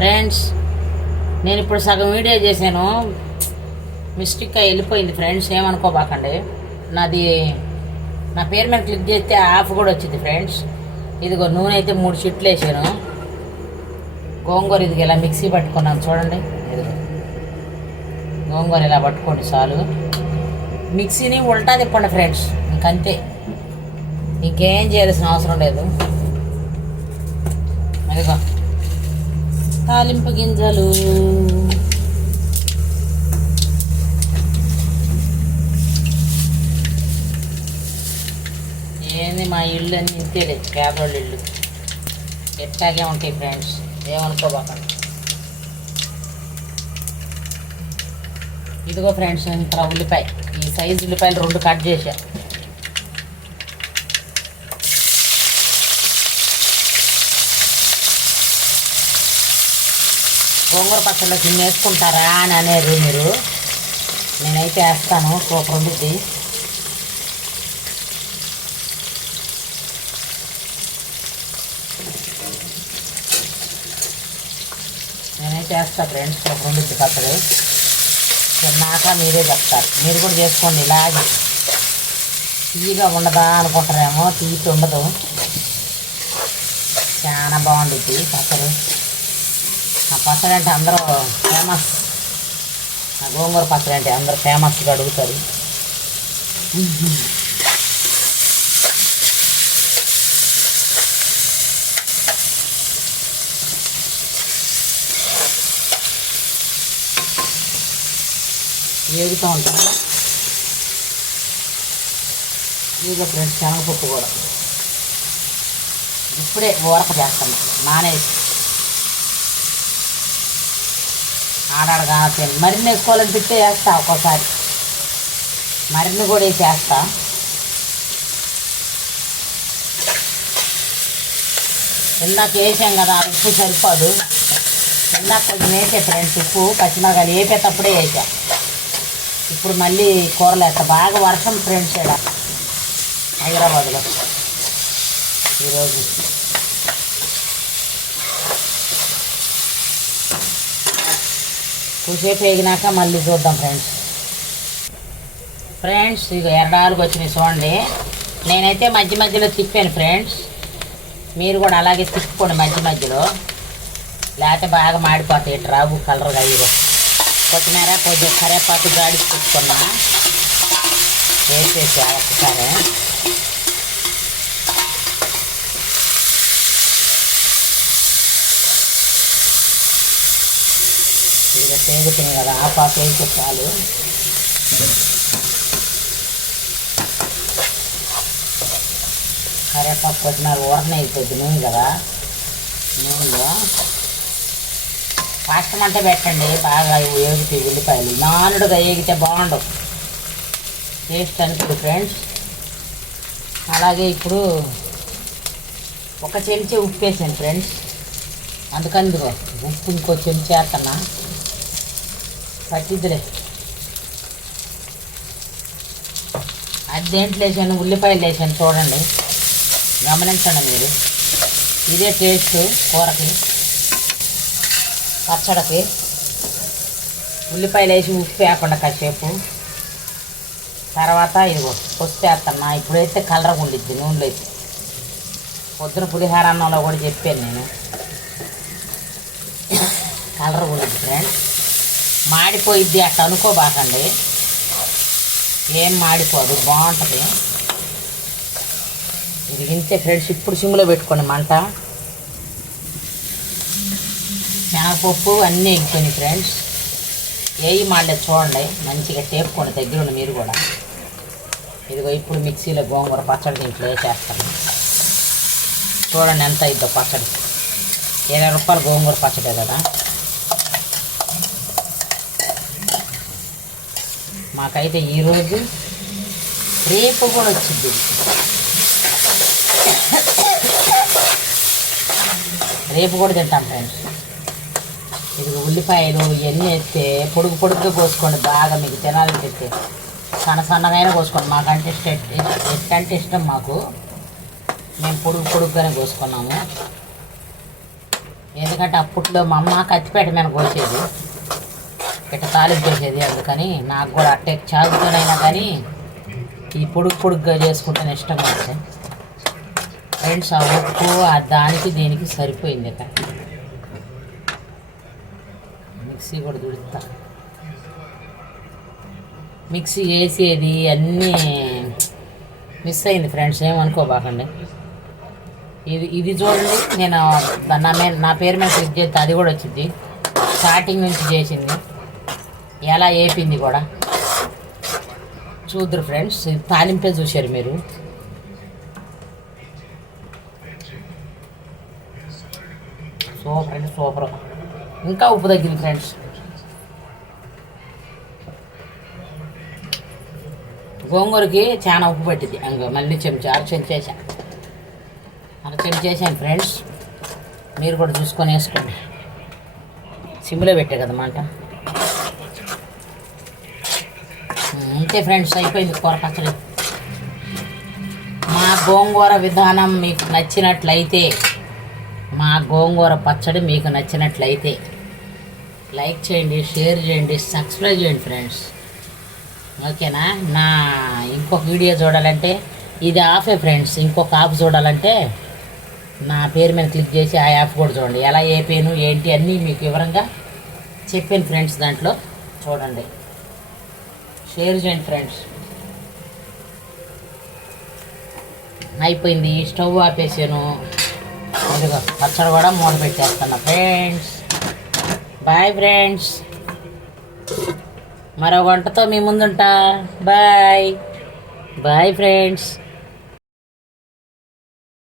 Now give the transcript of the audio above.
Friends, నేను ఇప్పుడు సగం వీడియో చేశాను. మిస్టేక్గా వెళ్ళిపోయింది ఫ్రెండ్స్, ఏమనుకోబాకండి. నా పేరు మీద క్లిక్ చేస్తే ఆఫ్ కూడా వచ్చింది ఫ్రెండ్స్. ఇదిగో నూనె అయితే 3 చిట్లు వేసాను. గోంగూర ఇదిగో ఇలా మిక్సీ పట్టుకున్నాను చూడండి. ఇదిగో గోంగూర ఇలా పట్టుకోండి చాలు. మిక్సీని ఉల్టా తిప్పండి ఫ్రెండ్స్, ఇంకంతే, ఇంకేం చేయాల్సిన అవసరం లేదు. అదిగో తాలింపు గింజలు, ఏంది మా ఇల్లు అన్నీ ఇంతేలే, పేదోళ్ళ ఇల్లు ఎట్లాగే ఉంటాయి ఫ్రెండ్స్, ఏమనుకోబాకండి. ఇదిగో ఫ్రెండ్స్, ఇంత ఉల్లిపాయ, ఈ సైజు ఉల్లిపాయలు 2 కట్ చేశా. గోంగూర పచ్చళ్ళు చిన్న వేసుకుంటారా అని అనేరు మీరు, నేనైతే వేస్తాను, సూపర్ ఉంటుంది. నేనైతే వేస్తా ఫ్రెండ్స్, సూపర్ ఉంటుంది పచ్చడి. తిన్నాక మీరే చెప్తారు, మీరు కూడా చేసుకోండి. ఇలాగే తీయగా ఉండదా అనుకుంటారేమో, తీసి ఉండదు, చాలా బాగుంటుంది పచ్చడి. ఆ పచ్చడి అంటే అందరూ ఫేమస్, ఆ గోంగూర పచ్చడి అంటే అందరూ ఫేమస్గా అడుగుతారు. వేగుతూ ఉంటాను. ఇదిగో ఫ్రెండ్స్, శనగపప్పు కూడా ఇప్పుడే ఊరక చేస్తాను, నానేసి ఆడాడగా మరిన్ని వేసుకోవాలనిపిస్తే వేస్తా, ఒక్కోసారి మరిన్ని కూడా వేసేస్తా. ఇందాక వేసాం కదా, ఉప్పు సరిపోదు. ఇందాక కొంచెం వేసే ఫ్రెండ్స్, ఉప్పు పచ్చిమిరకాయలు వేపేటప్పుడే వేసా. ఇప్పుడు మళ్ళీ కూరలు వేస్తా. బాగా వర్షం ఫ్రెండ్స్ ఇక్కడ హైదరాబాద్లో ఈరోజు. కొద్దిసేపు వేగినాక మళ్ళీ చూద్దాం ఫ్రెండ్స్. ఇక ఎర్రడాలుగు వచ్చినాయి చూడండి. నేనైతే మధ్య మధ్యలో తిప్పాను ఫ్రెండ్స్, మీరు కూడా అలాగే తిప్పుకోండి మధ్య మధ్యలో, లేకపోతే బాగా మాడిపోతాయి. ఇటు రావు కలర్గా. ఇగో కొత్తిమీర, కొంచెం కరేపాకు గాడికి తీసుకున్నా, వేసేసా ఒకసారి. ఇక తేగుతుంది కదా, ఆ పాకు వేసి చాలు. కరేపాకు కొత్తిమీర ఊరనే అయిపోద్ది నూనె కదా, నూనెలో కష్టం అంటే పెట్టండి. బాగా వేగుతాయి ఉల్లిపాయలు, నానుడుగా వేగితే బాగుండవు, టేస్ట్ అనిపిస్తుంది ఫ్రెండ్స్. అలాగే ఇప్పుడు 1 చెంచా ఉప్పు వేసాను ఫ్రెండ్స్, అందుకని ఉప్పు ఇంకో చెంచా వేస్తున్నా, పట్టిద్దులే. అది దేంట్లో వేసాను, ఉల్లిపాయలు వేసాను చూడండి, గమనించండి మీరు. ఇదే టేస్ట్ కూరకి, పచ్చడికి. ఉల్లిపాయలు వేసి ఉప్పు వేయకుండా కాసేపు తర్వాత ఇదిగో పొస్తు వేస్తున్నా. ఇప్పుడైతే కలర్గా ఉండిద్ది నూనెలో అయితే. పొద్దున పులిహార అన్నంలో కూడా చెప్పాను నేను, కలర్గా ఉండిద్ది ఫ్రెండ్స్. మాడిపోయిద్ది అట్లా అనుకోబాకండి, ఏం మాడిపోదు, బాగుంటుంది. ఇది ఇంతే ఫ్రెండ్స్. ఇప్పుడు సిమ్లో పెట్టుకోండి మంట. శనగపప్పు అన్నీ ఎగ్గిపోయినాయి ఫ్రెండ్స్, వేయి మళ్ళీ చూడండి, మంచిగా టేపుకోండి దగ్గరుండి మీరు కూడా. ఇదిగో ఇప్పుడు మిక్సీలో గోంగూర పచ్చడి దీంట్లో వేసేస్తాను. చూడండి ఎంత అయిద్దో పచ్చడి. 20 రూపాయలు గోంగూర పచ్చడే కదా. మాకైతే ఈరోజు రేపు కూడా వచ్చింది, రేపు కూడా తింటాం ఫ్రెండ్స్. ఇది ఉల్లిపాయలు ఇవన్నీ వేస్తే పొడుగుగా కోసుకోండి, బాగా మీకు తినాలని చెప్తే సన్నగానే కోసుకోండి. మాకంటే ఎట్టంటే ఇష్టం మాకు, మేము పొడుగుగానే కోసుకున్నాము. ఎందుకంటే అప్పట్లో మా అమ్మ కత్తిపేట మీద కోసేది, ఇట్లా తాలింపు చేసేది. అందుకని నాకు కూడా అట్టే చాకుతోనైనా కానీ ఈ పొడుగ్గా చేసుకుంటేనే ఇష్టంగా ఉంటుంది ఫ్రెండ్స్. ఆ ఉప్పు ఆ దానికి దీనికి సరిపోయింది. ఇక్కడ మిక్సీ కూడా దుడుతా, మిక్సీ వేసేది అన్నీ మిస్ అయింది ఫ్రెండ్స్, ఏమనుకోబాకండి. ఇది చూడండి, నేను నా పేరు మీద క్లిక్ చేస్తే అది కూడా వచ్చింది. స్టార్టింగ్ నుంచి చేసింది, ఎలా వేపింది కూడా చూద్దరు ఫ్రెండ్స్. ఇది తాలింపే చూశారు మీరు. సూపర్ అంటే సూపర్. ఇంకా ఉప్పు తగ్గింది ఫ్రెండ్స్. గోంగూరకి చాలా ఉప్పు పట్టింది. మళ్ళీ అర చెంచేసాను ఫ్రెండ్స్. మీరు కూడా చూసుకొని వేసుకోండి. సిమ్లో పెట్టే కదా మాట. అంతే ఫ్రెండ్స్, అయిపోయింది కూర పచ్చడి. మా గోంగూర విధానం మీకు నచ్చినట్లయితే, మా గోంగూర పచ్చడి మీకు నచ్చినట్లయితే లైక్ చేయండి, షేర్ చేయండి, సబ్స్క్రైబ్ చేయండి ఫ్రెండ్స్. ఓకేనా? నా ఇంకొక వీడియో చూడాలంటే ఇది ఆఫే ఫ్రెండ్స్. ఇంకొక యాప్ చూడాలంటే నా పేరు మీద క్లిక్ చేసి ఆ యాప్ కూడా చూడండి. ఎలా ఏపీను ఏంటి అన్నీ మీకు వివరంగా చెప్పాను ఫ్రెండ్స్. దాంట్లో చూడండి, షేర్ చేయండి ఫ్రెండ్స్. అయిపోయింది, స్టవ్ ఆపేసాను. ఇదిగో పచ్చడి కూడా మూత పెట్టేస్తాను ఫ్రెండ్స్. బాయ్ ఫ్రెండ్స్, మరో వంటతో మీ ముందుంటా. Bye bye friends.